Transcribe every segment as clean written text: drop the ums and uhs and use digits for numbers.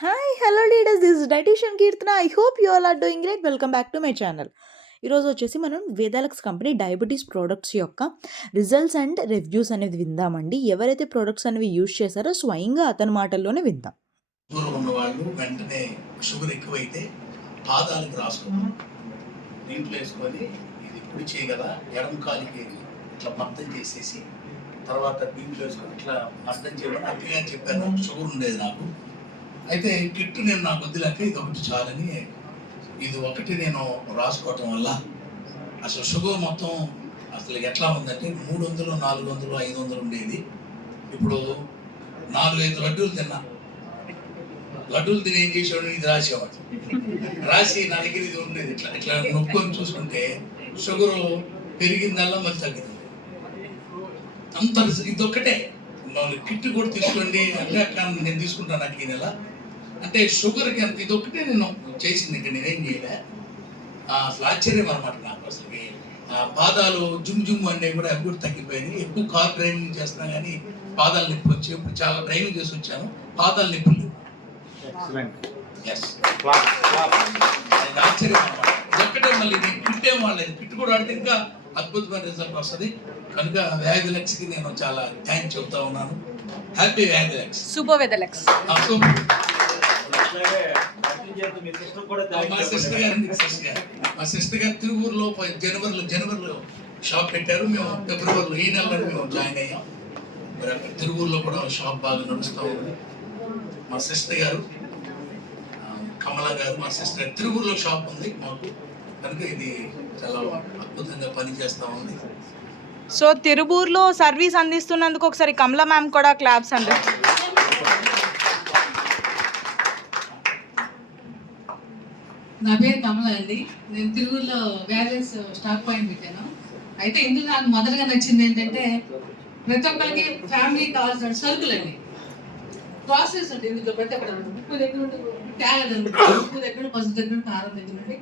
Hi hello leaders, this is dietitian Keerthana. I hope you all are doing great. Welcome back to my channel. ఈరోజు వచ్చేసి మనం Vedalux company diabetes products యొక్క results and reviews అనేది విందామండి. ఎవరైతే products అనేవి use చేశారో స్వయంగా అతని మాటల్లోనే విందాం. దూరం ఉన్న వాళ్ళు వెంటనే షుగర్ ఎక్కువైతే పాదాలకు రాసుకోవాలి. దీంట్లో వేసుకొని ఇది కుడి చేయగల ఎడమ కాలికి ఇట్లా మర్దం చేసేసి తర్వాత దీంట్లో వేసుకొని ఇట్లా మర్దం చేయమని అక్కగా చెప్పాను. షుగర్ ఉండేది నాకు. అయితే కిట్టు నేను నాకు వద్దులేక ఇది ఒకటి చాలని ఇది ఒకటి నేను రాసుకోవటం వల్ల అసలు షుగర్ మొత్తం అసలు ఎట్లా ఉందంటే 300, 400, 500 ఉండేది. ఇప్పుడు 4-5 లడ్డూలు తిన్నా. లడ్డూలు తిని ఏం చేసేవాడు, ఇది రాసేవాడు. రాసి నా దగ్గర ఇది ఉండేది. ఇట్లా ఇట్లా నొక్కొని చూసుకుంటే షుగరు పెరిగిందల్లా మళ్ళీ తగ్గింది. అంత ఇది ఒక్కటే కిట్టు కూడా తీసుకోండి అంటే అక్కడ నేను తీసుకుంటాను నాకు ఈ నెల అంటే షుగర్కి అంత ఇది ఒక్కటే నేను చేసింది. ఇంకా నేనేం చేయలే. అసలు ఆశ్చర్యం అనమాట నాకు. అసలుకి పాదాలు జుమ్ జుమ్ అంటే కూడా అవి కూడా తగ్గిపోయినాయి. ఎక్కువ కార్ డ్రైవింగ్ చేస్తున్నా కానీ పాదాలు నొప్పి వచ్చి ఇప్పుడు చాలా డ్రైవింగ్ చేసి వచ్చాను, పాదాలు నొప్పులు. ఆశ్చర్యం అనమాట. ఇదొక్కటే మళ్ళీ నేను కిట్టే వాళ్ళది కిట్ కూడా ఆడితే ఇంకా అద్భుతమైన రిజల్ట్ వస్తుంది. కనుక వ్యాధిలక్స్కి నేను చాలా థ్యాంక్స్ చెప్తా ఉన్నాను. హ్యాపీ వ్యాధిలక్స్, సూపర్ వ్యాధిలక్స్. మా సిస్టర్ గారు తిరువూరులో జనవరిలో షాప్ పెట్టారు. మేము ఫిబ్రవరిలో ఈ నెలలో మేము జాయిన్ అయ్యాం. మరి అక్కడ తిరువూరులో కూడా షాప్ బాగా నడుస్తూ ఉంది. మా సిస్టర్ గారు కమలా గారు, మా సిస్టర్ గారు తిరువూరులో షాప్ ఉంది మాకు. కనుక ఇది చాలా అద్భుతంగా పనిచేస్తూ ఉంది. సో తిరువూరులో సర్వీస్ అందిస్తున్నందుకు ఒకసారి కమలా మ్యామ్ కూడా క్లాప్స్ అండి. నా పేరు కమల అండి. నేను తిరువురులో వ్యాలెన్స్ స్టాక్ పాయింట్ పెట్టాను. అయితే ఇందులో నాకు మొదటగా నచ్చింది ఏంటంటే ప్రతి ఒక్కరికి ఫ్యామిలీ కావాల్సిన సరుకులు అండి. ప్రాసెస్ అంటే ఇందులో ప్రతి ఒక్కరు ఉప్పు దగ్గర నుండి తేగ ఉప్పు దగ్గర నుండి పసుపు దగ్గర నుండి కారం దగ్గర నుండి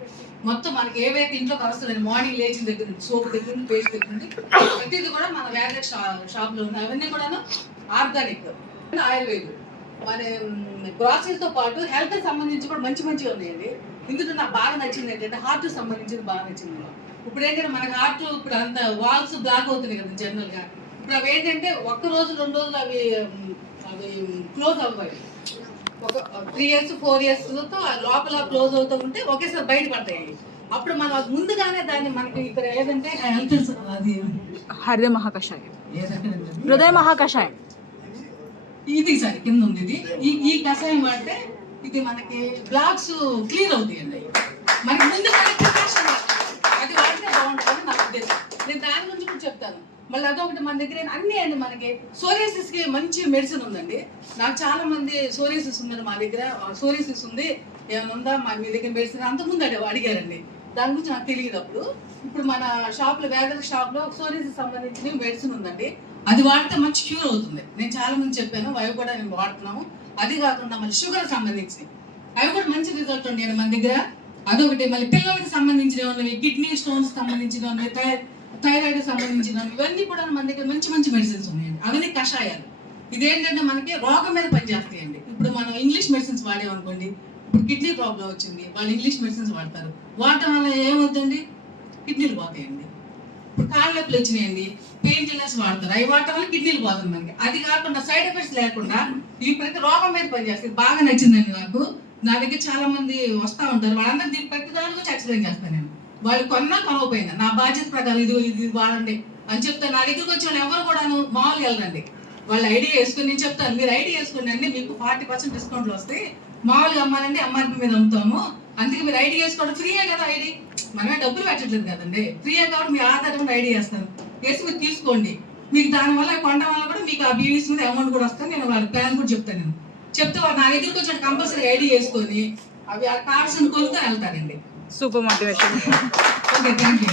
మొత్తం మనకి ఏవైతే ఇంట్లో అవసరం మార్నింగ్ లేచిన దగ్గర నుండి సోప్ దగ్గర నుండి పేస్ట్ దగ్గర నుండి ప్రతిది కూడా మన వ్యాలెన్స్ షాప్లో ఉన్నాయి. అవన్నీ కూడా ఆర్గానిక్, ఆయుర్వేదం. మన గ్రాసరీతో పాటు హెల్త్ సంబంధించి కూడా మంచిగా ఉన్నాయండి. ఇందులో నాకు బాగా నచ్చింది ఏంటంటే హార్ట్ సంబంధించింది బాగా నచ్చింది. ఇప్పుడు ఏంటంటే మనకి హార్ట్ ఇప్పుడు అంత వాల్స్ బ్లాక్ అవుతున్నాయి కదా జనరల్గా. ఇప్పుడు అవి ఏంటంటే 1 రోజు 2 రోజులు అవి క్లోజ్ అవ్వాలి. ఒక 3 years 4 years లోపల క్లోజ్ అవుతూ ఉంటే ఒకేసారి బయటపడతాయి. అప్పుడు మనం అది ముందుగానే దాన్ని మనకి ఇక్కడ ఏదంటే హెల్త్ అది హృదయ మహాకషాయం, హృదయ మహాకషాయం ఇది సార్ కింద ఉంది. ఇది ఈ కషాయం వాడితే ఇది మనకి బ్లాక్స్ క్లియర్ అవుతాయండి. మనకి ముందు అది వాడితే బాగుంటుంది నా ఉద్దేశం. నేను దాని గురించి కూడా చెప్తాను. మళ్ళీ అదొకటి మన దగ్గర అన్నీ అండి. మనకి సోరియాసిస్కి మంచి మెడిసిన్ ఉందండి. నాకు చాలా మంది సోరియాసిస్ ఉందండి మా దగ్గర. సోరియాసిస్ ఉంది ఏమైనా ఉందా మీ దగ్గర మెడిసిన్ అంతకుముందు అడిగారండి. దాని గురించి నాకు తెలియదు అప్పుడు. ఇప్పుడు మన షాప్లో వేదల షాప్లో సోరియాసిస్ సంబంధించిన మెడిసిన్ ఉందండి. అది వాడితే మంచి క్యూర్ అవుతుంది. నేను చాలా మంది చెప్పాను, అవి కూడా నేను వాడుతున్నాము. అది కాకుండా మళ్ళీ షుగర్ సంబంధించి అవి కూడా మంచి రిజల్ట్ ఉండేది మన దగ్గర. అదొకటి. మళ్ళీ పిల్లలకి సంబంధించిన ఉన్నవి, కిడ్నీ స్టోన్స్ సంబంధించిన ఉన్నవి, థైరాయిడ్ సంబంధించిన ఇవన్నీ కూడా మన దగ్గర మంచి మెడిసిన్స్ ఉన్నాయండి. అవన్నీ కషాయాలు. ఇదేంటంటే మనకి రోగం మీద పనిచేస్తాయండి. ఇప్పుడు మనం ఇంగ్లీష్ మెడిసిన్స్ వాడేమనుకోండి, ఇప్పుడు కిడ్నీ ప్రాబ్లం వచ్చింది, వాళ్ళు ఇంగ్లీష్ మెడిసిన్స్ వాడతారు. వాడటం వల్ల ఏమవుతుంది, కిడ్నీలు పోతాయండి. ఇప్పుడు కాళ్ళ నొప్పులు వచ్చినాయండి, పెయిన్ కిల్లర్స్ వాడతారు, అవి వాడటం వల్ల కిడ్నీలు పోతుంది మనకి. అది కాకుండా సైడ్ ఎఫెక్ట్స్ లేకుండా ఇవి ప్రతి రోగం మీద పనిచేస్తుంది. బాగా నచ్చిందండి నాకు. నా దగ్గర చాలా మంది వస్తూ ఉంటారు. వాళ్ళందరూ దీని ప్రతి దాని గురించి ఎక్స్ప్లెయిన్ చేస్తాను నేను. వాళ్ళు కొనకపోయినా నా బాధ్యత ప్రకారం ఇది వాడండి అని చెప్తాను. నా దగ్గరకు వచ్చిన వాళ్ళు ఎవరు కూడా మామూలుగా వెళ్ళండి, వాళ్ళు ఐడియా వేసుకొని నేను చెప్తాను, మీరు ఐడియా వేసుకోండి అండి, మీకు 40% డిస్కౌంట్లు వస్తాయి. మామూలుగా అమ్మాలండి ఎంఆర్పీ మీద అమ్ముతాము, అందుకే మీరు ఐడి వేసుకోవడం ఫ్రీయే కదా. ఐడి మనమే డబ్బులు పెట్టట్లేదు కదండి, ఫ్రీయే కాబట్టి మీ ఆధారం ఐడి వేస్తాను, వేసి మీరు తీసుకోండి. మీకు దానివల్ల కొనడం వల్ల కూడా మీకు ఆ బీవీస్ మీద అమౌంట్ కూడా వస్తుంది. నేను వాళ్ళ ప్లాన్ కూడా చెప్తాను. నేను చెప్తే వాళ్ళు నా దగ్గరికి వచ్చి కంపల్సరీ ఐడి వేసుకొని అవి ఆ కార్డ్స్ కొనుక్కొని వెళ్తారండి. Super motivation. Okay, thank you.